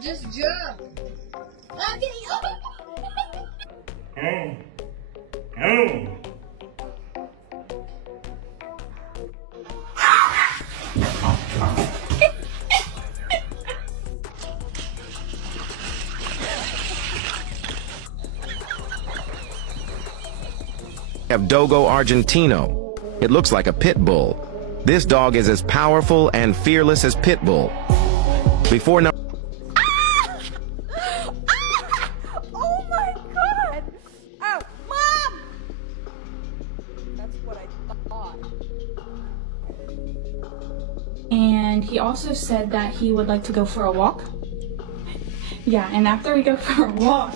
just jump. Okay. Oh. Oh. Have Dogo Argentino. It looks like a pit bull. This dog is as powerful and fearless as Pitbull. Before no Oh my god! Oh, Mom! That's what I thought. And he also said that he would like to go for a walk. Yeah, and after we go for a walk,